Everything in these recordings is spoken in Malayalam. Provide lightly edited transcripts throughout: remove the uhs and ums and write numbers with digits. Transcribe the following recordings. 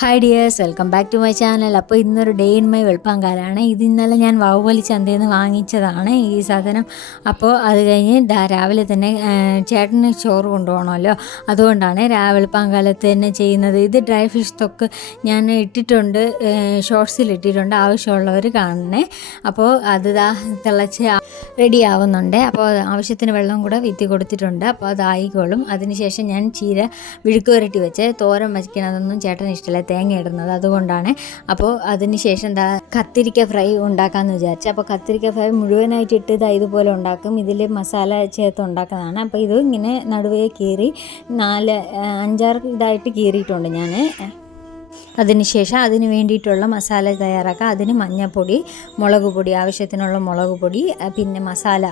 Hi dears, welcome back to my channel. അപ്പോൾ ഇന്നൊരു ഡേ ഇൻ മൈ വെളുപ്പാങ്കാലാണ്. ഇത് ഇന്നലെ ഞാൻ വാവുബലി ചന്തയിൽ നിന്ന് വാങ്ങിച്ചതാണ് ഈ സാധനം. അപ്പോൾ അത് കഴിഞ്ഞ് രാവിലെ തന്നെ ചേട്ടന് ചോറ് കൊണ്ടുപോകണമല്ലോ, അതുകൊണ്ടാണ് വെളുപ്പാങ്കാലത്ത് തന്നെ ചെയ്യുന്നത്. ഇത് ഡ്രൈ ഫിഷ് തൊക്ക് ഞാൻ ഇട്ടിട്ടുണ്ട്, ഷോർട്സിൽ ഇട്ടിട്ടുണ്ട്, ആവശ്യമുള്ളവർ കാണണേ. അപ്പോൾ അത് തിളച്ച് റെഡി ആവുന്നുണ്ട്. അപ്പോൾ ആവശ്യത്തിന് വെള്ളം കൂടെ വിത്തി കൊടുത്തിട്ടുണ്ട്. അപ്പോൾ അതായിക്കോളും. അതിനുശേഷം ഞാൻ ചീര വിഴുക്ക് വരട്ടി വെച്ച് തോരൻ വയ്ക്കണതൊന്നും ചേട്ടന് ഇഷ്ടമല്ല, തേങ്ങ ഇടുന്നത്, അതുകൊണ്ടാണ്. അപ്പോൾ അതിന് ശേഷം കത്തിരിക്ക ഫ്രൈ ഉണ്ടാക്കാമെന്ന് വിചാരിച്ചു. അപ്പോൾ കത്തിരിക്ക ഫ്രൈ മുഴുവനായിട്ട് ഇട്ട് ഇതുപോലെ ഉണ്ടാക്കും. ഇതിൽ മസാല ചേർത്ത് ഉണ്ടാക്കുന്നതാണ്. അപ്പോൾ ഇത് ഇങ്ങനെ നടുവേ കീറി 4-5 ഇതായിട്ട് കീറിയിട്ടുണ്ട് ഞാൻ. അതിനുശേഷം അതിന് വേണ്ടിയിട്ടുള്ള മസാല തയ്യാറാക്കുക. അതിന് മഞ്ഞൾപ്പൊടി, മുളക് പൊടി, ആവശ്യത്തിനുള്ള മുളക് പൊടി, പിന്നെ മസാല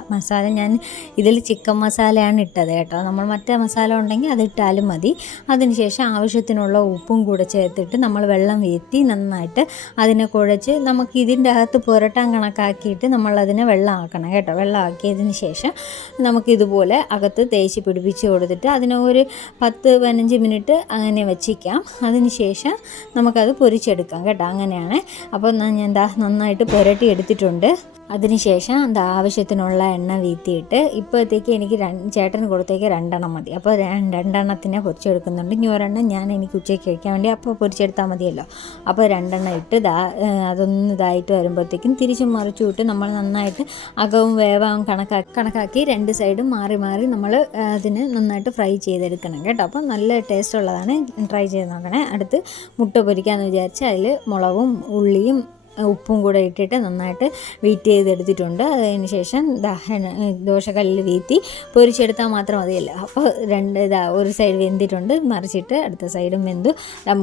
ഞാൻ ഇതിൽ ചിക്കൻ മസാലയാണ് ഇട്ടത് കേട്ടോ. നമ്മൾ മറ്റേ മസാല ഉണ്ടെങ്കിൽ അതിട്ടാലും മതി. അതിനുശേഷം ആവശ്യത്തിനുള്ള ഉപ്പും കൂടെ ചേർത്തിട്ട് നമ്മൾ വെള്ളം വീഴ്ത്തി നന്നായിട്ട് അതിനെ കുഴച്ച് നമുക്ക് ഇതിൻ്റെ അകത്ത് പുരട്ടാൻ കണക്കാക്കിയിട്ട് നമ്മളതിനെ വെള്ളമാക്കണം കേട്ടോ. വെള്ളമാക്കിയതിന് ശേഷം നമുക്കിതുപോലെ അകത്ത് തേച്ച് പിടിപ്പിച്ച് കൊടുത്തിട്ട് അതിനെ ഒരു 10-15 മിനിറ്റ് അങ്ങനെ വച്ചിക്കാം. അതിന് ശേഷം നമുക്കത് പൊരിച്ചെടുക്കാം കേട്ടോ. അങ്ങനെയാണ്. അപ്പോൾ ഞാൻ നന്നായിട്ട് പുരട്ടി എടുത്തിട്ടുണ്ട്. അതിനുശേഷം ആവശ്യത്തിനുള്ള എണ്ണ വീത്തിയിട്ട് ഇപ്പോഴത്തേക്ക് എനിക്ക് ചേട്ടന് കൊടുത്തേക്ക് 2 എണ്ണം മതി. അപ്പോൾ 2 എണ്ണത്തിനെ പൊരിച്ചെടുക്കുന്നുണ്ട്. ഇനി ഒരെണ്ണം എനിക്ക് ഉച്ചയ്ക്ക് കഴിക്കാൻ വേണ്ടി അപ്പോൾ പൊരിച്ചെടുത്താൽ മതിയല്ലോ. അപ്പോൾ 2 എണ്ണം ഇട്ട് അതൊന്ന് ഇതായിട്ട് വരുമ്പോഴത്തേക്കും തിരിച്ചും മറിച്ചും ഇട്ട് നമ്മൾ നന്നായിട്ട് അകവും വേവാവും കണക്കാക്കി 2 സൈഡും മാറി നമ്മൾ അതിന് നന്നായിട്ട് ഫ്രൈ ചെയ്തെടുക്കണം കേട്ടോ. അപ്പോൾ നല്ല ടേസ്റ്റ് ഉള്ളതാണ്, ട്രൈ ചെയ്ത് നോക്കണേ. അടുത്ത് മുട്ട പൊരിക്കാമെന്ന് വിചാരിച്ച് അതിൽ മുളകും ഉള്ളിയും ഉപ്പും കൂടെ ഇട്ടിട്ട് നന്നായിട്ട് വീറ്റ് ചെയ്തെടുത്തിട്ടുണ്ട്. അതിന് ശേഷം ദോശക്കല്ലിൽ വീത്തി പൊരിച്ചെടുത്താൽ മാത്രം മതിയല്ലോ. അപ്പോൾ ഒരു സൈഡ് വെന്തിട്ടുണ്ട്, മറിച്ചിട്ട് അടുത്ത സൈഡും വെന്തു.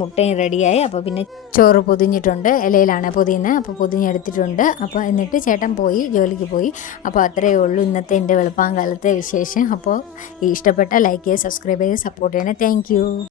മുട്ടയും റെഡിയായി. അപ്പോൾ പിന്നെ ചോറ് പൊതിഞ്ഞിട്ടുണ്ട്, ഇലയിലാണ് പൊതിയുന്നത്. അപ്പോൾ പൊതിഞ്ഞെടുത്തിട്ടുണ്ട്. അപ്പോൾ എന്നിട്ട് ചേട്ടൻ ജോലിക്ക് പോയി. അപ്പോൾ അത്രയേ ഉള്ളൂ ഇന്നത്തെ എൻ്റെ വെളുപ്പാങ്കാലത്തെ വിശേഷം. അപ്പോൾ ഇഷ്ടപ്പെട്ട ലൈക്ക് ചെയ്യുക, സബ്സ്ക്രൈബ് ചെയ്യുക, സപ്പോർട്ട് ചെയ്യണേ. Thank you.